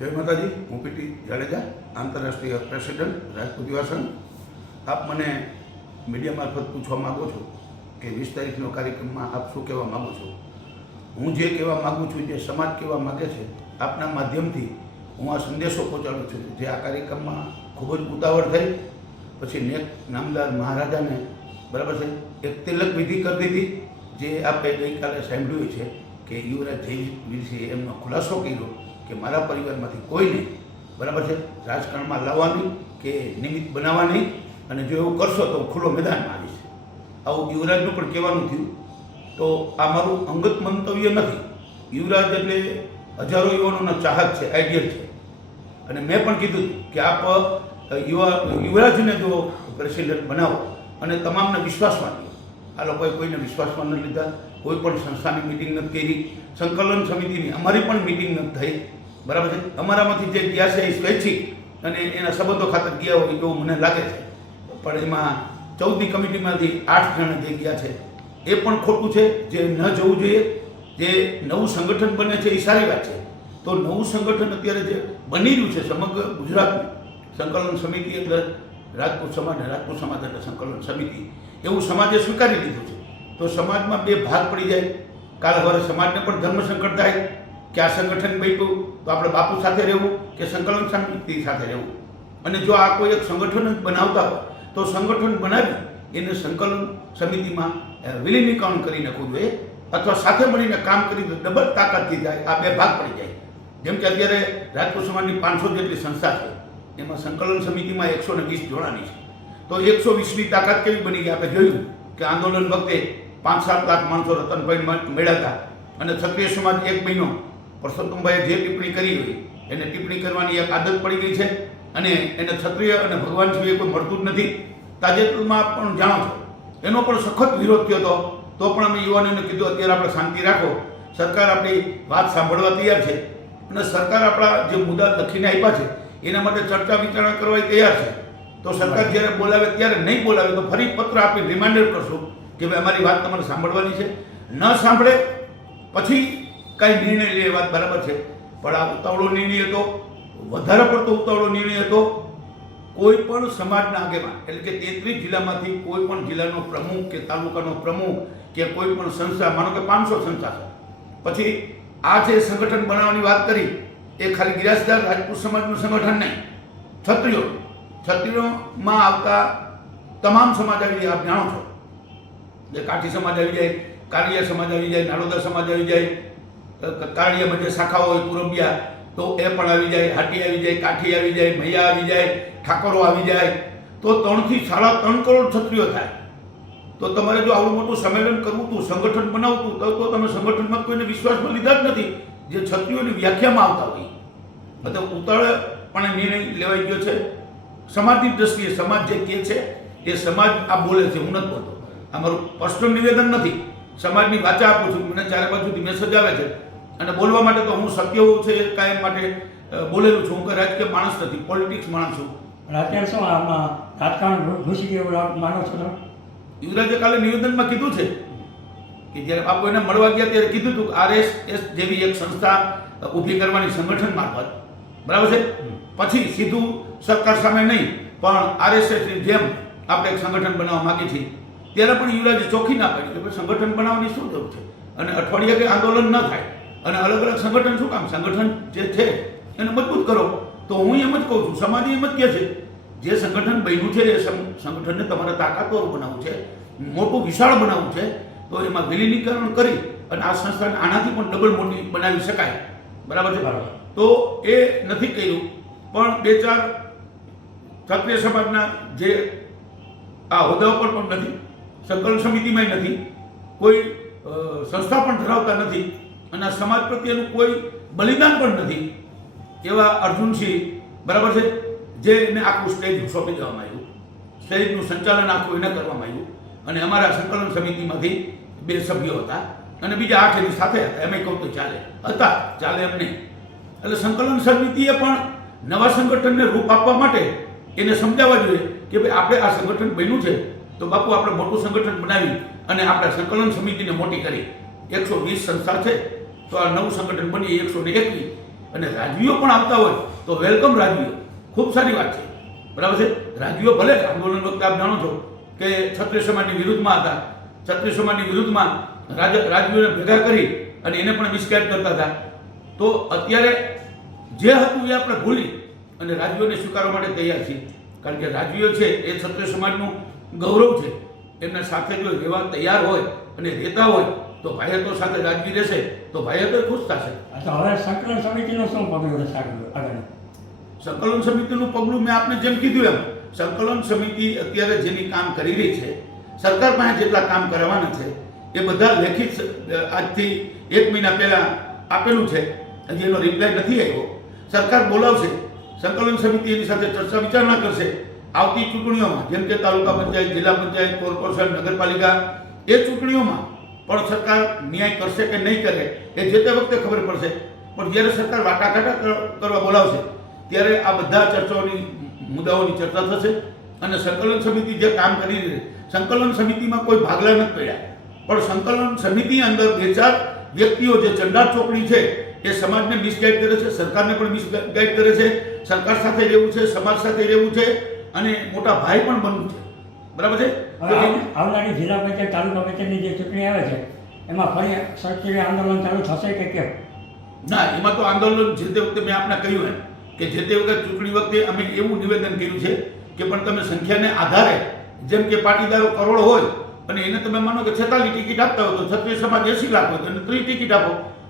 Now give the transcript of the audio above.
જય માતાજી, હું પીટી જાડેજા, આંતરરાષ્ટ્રીય પ્રેસિડેન્ટ રાજપૂત યુવા સંઘ. આપ મને મીડિયા મારફત પૂછવા માગો છો કે 20 તારીખનો કાર્યક્રમમાં આપ શું કહેવા માગો છો. હું જે કહેવા માગું છું, જે સમાજ કહેવા માગે છે, આપના માધ્યમથી હું આ સંદેશો પહોંચાડું છું. જે આ કાર્યક્રમમાં ખૂબ જ ઉતાવળ થઈ પછી નેક નામદાર મહારાજાને બરાબર છે એક તિલક વિધિ કરી દીધી. જે આપણે ગઈકાલે સાંભળ્યું છે કે યુવરાજ જયવીરસિંહે એમનો ખુલાસો કર્યો કે મારા પરિવારમાંથી કોઈને બરાબર છે રાજકારણમાં લાવવાની કે નિમિત્ત બનાવવાની, અને જો એવું કરશો તો ખુલ્લો મેદાનમાં આવીશ. આવું યુવરાજનું પણ કહેવાનું થયું. તો આ મારું અંગત મંતવ્ય નથી. યુવરાજ એટલે હજારો યુવાનોના ચાહક છે, આઈડિયલ છે. અને મેં પણ કીધું કે આપ યુવરાજને જો પ્રેસિડેન્ટ બનાવો અને તમામને વિશ્વાસમાં લો. આ લોકોએ કોઈને વિશ્વાસમાં ન લીધા, કોઈ પણ સંસ્થાની મિટિંગ નથી કરી, સંકલન સમિતિની અમારી પણ મિટિંગ નથી થઈ. બરાબર છે. અમારામાંથી જે ગયા છે એ સ્વૈચ્છિક અને એના સંબંધો ખાતર ગયા હોય એવું મને લાગે છે. પણ એમાં 14ની કમિટીમાંથી 8 જણ જે ગયા છે એ પણ ખોટું છે, જે ન જવું જોઈએ. જે નવું સંગઠન બને છે એ સારી વાત છે. તો નવું સંગઠન અત્યારે જે બની રહ્યું છે સમગ્ર ગુજરાતનું, સંકલન સમિતિ એટલે રાજપૂત સમાજ એટલે સંકલન સમિતિ, એવું સમાજે સ્વીકારી લીધું છે. તો સમાજમાં બે ભાગ પડી જાય. કાલ હવે સમાજને પણ ધર્મ સંકટ થાય કે આ સંગઠન બન્યું તો આપણે બાપુ સાથે રહેવું કે સંકલન સમિતિ સાથે રહેવું. અને જો આ કોઈ એક સંગઠન જ બનાવતા હોય તો સંગઠન બનાવી એને સંકલન સમિતિમાં વિલીનીકરણ કરી નાખવું જોઈએ, અથવા સાથે મળીને કામ કરી ડબલ તાકાતથી જાય. આ બે ભાગ પડી જાય. જેમ કે અત્યારે રાજપૂત સમાજની 500 જેટલી સંસ્થા છે, એમાં સંકલન સમિતિમાં 120 જોડાની છે. તો 120ની તાકાત કેવી બની ગઈ? આપણે જોયું કે આંદોલન વખતે 5-7 લાખ માણસો રતનભાઈ મળ્યા હતા, અને ક્ષત્રિય સમાજ 1 મહિનો પરસોત્તમભાઈએ જે ટિપ્પણી કરી હોય એને ટિપ્પણી કરવાની એક આદત પડી ગઈ છે, અને એને ક્ષત્રિય અને ભગવાન સિવાય કોઈ મળતું જ નથી. તાજેતરમાં પણ જાણો છો એનો પણ સખત વિરોધ થયો હતો. તો પણ અમે યુવાનોને કીધું અત્યારે આપણે શાંતિ રાખો, સરકાર આપણી વાત સાંભળવા તૈયાર છે, અને સરકાર આપણા જે મુદ્દા લખીને આપ્યા છે એના માટે ચર્ચા વિચારણા કરવા તૈયાર છે. તો સરકાર જ્યારે બોલાવે ત્યારે નહીં બોલાવે તો ફરી પત્ર આપી રિમાઇન્ડર કરશું કે ભાઈ અમારી વાત તમારે સાંભળવાની છે. ન સાંભળે પછી કાંઈ નિર્ણય લે, વાત બરાબર છે. પણ આ ઉતાવળો નિર્ણય હતો, વધારે પડતો ઉતાવળો નિર્ણય હતો. કોઈ પણ સમાજના આગેવાન એટલે કે 33 જિલ્લામાંથી કોઈ પણ જિલ્લાનો પ્રમુખ કે તાલુકાનો પ્રમુખ કે કોઈ પણ સંસ્થા, માનો કે 500 સંસ્થા છે, પછી આ જે સંગઠન બનાવવાની વાત કરી એ ખાલી ગિરાસદાર રાજપૂત સમાજનું સંગઠન નહીં, ક્ષત્રિયોમાં આવતા તમામ સમાજ આવી જાય. આપ જાણો છો જે કાઠી સમાજ આવી જાય, કારિયા સમાજ આવી જાય, નાડોદા સમાજ આવી જાય, કારિયામાં જે શાખાઓ હોય પુરબિયા તો એ પણ આવી જાય, હાટી આવી જાય, કાઠી આવી જાય, મૈયા આવી જાય, ઠાકોરો આવી જાય. તો 3 થી 3.5 કરોડ ક્ષત્રિયો થાય. તો તમારે જો આવડું મોટું સંમેલન કરવું હતું, સંગઠન બનાવતું તો તમે સંગઠનમાં કોઈને વિશ્વાસમાં લીધા જ નથી જે ક્ષત્રિયોની વ્યાખ્યામાં આવતા હોય. મતલબ ઉતાવળપણે નિર્ણય લેવાઈ ગયો છે. સમાજની દ્રષ્ટિએ સમાજ જે કહે છે એ સમાજ આ બોલે છે, હું નથી બોલતો. આ મારું પર્સનલ નિવેદન નથી, સમાજની વાચા આપું છું. મને ચારે બાજુથી મેસેજ આવે છે, અને બોલવા માટે તો હું સત્ય છે કાયમ માટે બોલેલું છું. હું કોઈ રાજકીય માણસ નથી, પોલિટિક્સ માણસ છું. અત્યારે શું આમાં રાજકારણ ઘૂસી ગયું માનો છો તમે? યુવરાજે કાલે નિવેદનમાં કીધું છે કે જ્યારે બાપુ એને મળવા ગયા ત્યારે કીધું હતું કે RSS જેવી એક સંસ્થા ઊભી કરવાની સંગઠન મારફત, બરાબર છે. પછી સીધું સરકાર સામે નહીં પણ RSSની જેમ આપણે એક સંગઠન બનાવવા માગીએ છીએ. ત્યારે પણ યુવરાજે ચોખ્ખી ના પાડી કે સંગઠન બનાવવાની શું જરૂર છે, અને અઠવાડિયે કંઈ આંદોલન ન થાય, અને અલગ અલગ સંગઠન શું કામ? સંગઠન જે છે એને મજબૂત કરો. તો હું એમ જ કહું છું, સમાજ એમ જ કહે છે જે સંગઠન બન્યું છે એ સંગઠનને તમારે તાકાતવાર બનાવવું છે, મોટું વિશાળ બનાવવું છે. તો એમાં વિલીનીકરણ કરી અને આ સંસ્થાને આનાથી પણ ડબલ મોટી બનાવી શકાય, બરાબર છે. તો એ નથી કર્યું. પણ 2-4 ક્ષત્રિય સમાજના જે આ હોદ્દા પર પણ નથી, સંકલન સમિતિમાં નથી, કોઈ સંસ્થા પણ ધરાવતા નથી, અને આ સમાજ પ્રત્યેનું કોઈ બલિદાન પણ નથી એવા અર્જુનસિંહ, બરાબર છે, જે એને આખું સ્ટેજ સોંપી દેવામાં આવ્યું. સ્ટેજનું સંચાલન આખું એને કરવામાં આવ્યું. અને અમારા સંકલન સમિતિમાંથી 2 સભ્યો હતા અને બીજા 8 એની સાથે હતા. એમ કહું તો ચાલે એમ નહીં. એટલે સંકલન સમિતિએ પણ નવા સંગઠનને રૂપ આપવા માટે એને સમજાવવા જોઈએ કે ભાઈ આપણે આ સંગઠન બન્યું છે તો બાપુ આપણે મોટું સંગઠન બનાવી અને આપણે સંકલન સમિતિને મોટી કરી. 120 સંસ્થા છે તો આ નવું સંગઠન બની 121. અને રાજવીઓ પણ આવતા હોય તો વેલકમ રાજવીઓ, ખૂબ સારી વાત છે, બરાબર છે. રાજવીઓ ભલે આંદોલન વખતે આપ જાણો છો કે ક્ષત્રિય સમાજની વિરુદ્ધમાં હતા, ક્ષત્રિય સમાજની વિરુદ્ધમાં રાજવીઓને ભેગા કરી અને એને પણ મિસગાઈડ કરતા હતા. તો અત્યારે જે હતું એ આપણે ભૂલી અને રાજવીઓને સ્વીકારવા માટે તૈયાર છીએ, કારણ કે રાજવીઓ છે એ ક્ષત્રિય સમાજનું ગૌરવ છે. એમના સાથે જો રહેવા તૈયાર હોય અને રહેતા હોય તો ભાઈઓ સાથે રાજવી રહેશે તો ભાઈઓ તો ખુશ થશે. તો હવે સંકલન સમિતિનું શું પગલું રહેશે આગળ? સંકલન સમિતિનું પગલું મેં આપને જેમ કીધું એમ, સંકલન સમિતિ અત્યારે જેની કામ કરી રહી છે, સરકાર પાસે જેટલા કામ કરવાના છે એ બધા લેખિત આજથી 1 મહિના પહેલાં આપેલું છે. હજી એનો રિપ્લાય નથી આવ્યો. સરકાર બોલાવશે, સંકલન સમિતિ એની સાથે ચર્ચા વિચારણા કરશે. આવતી ચૂંટણીઓમાં જેમ કે તાલુકા પંચાયત, જિલ્લા પંચાયત, કોર્પોરેશન, નગરપાલિકા, એ ચૂંટણીઓમાં પણ સરકાર ન્યાય કરશે કે નહીં કરે એ જે તે વખતે ખબર પડશે. પણ જ્યારે સરકાર વાટાઘાટા કરવા બોલાવશે ત્યારે આ બધા ચર્ચાઓની મુદ્દાઓની ચર્ચા થશે અને સંકલન સમિતિ જે કામ કરી રહી છે, સંકલન સમિતિમાં કોઈ ભાગલા નથી પડ્યા, પણ સંકલન સમિતિ અંદર 2-4 વ્યક્તિઓ જે ચંડાળ ચોકડી છે એ સમાજને મિસગાઈડ કરે છે, સરકારને પણ મિસગાઈડ કરે છે. સરકાર સાથે રહેવું છે, સમાજ સાથે રહેવું છે અને મોટા ભાઈ પણ બનવું છે, બરાબર છે. આવનારી જિલ્લા પંચાયત, તાલુકા પંચાયતની જે ચૂંટણી આવે છે એમાં ફરી સક્રિય આંદોલન ચાલુ થશે કે કેમ? ના, એમાં તો આંદોલન જે તે વખતે મેં આપને કહ્યું એમ કે જે તે વખતે ચૂંટણી વખતે અમે એવું નિવેદન કર્યું છે કે પણ તમે સંખ્યાને આધારે, જેમ કે પાટીદારો કરોડ હોય અને એને તમે માનો કે 46 ટિકિટ આપતા હો તો ક્ષત્રિય સમાજ 80 લાખ હોય તો એને 30 ટિકિટ આપો.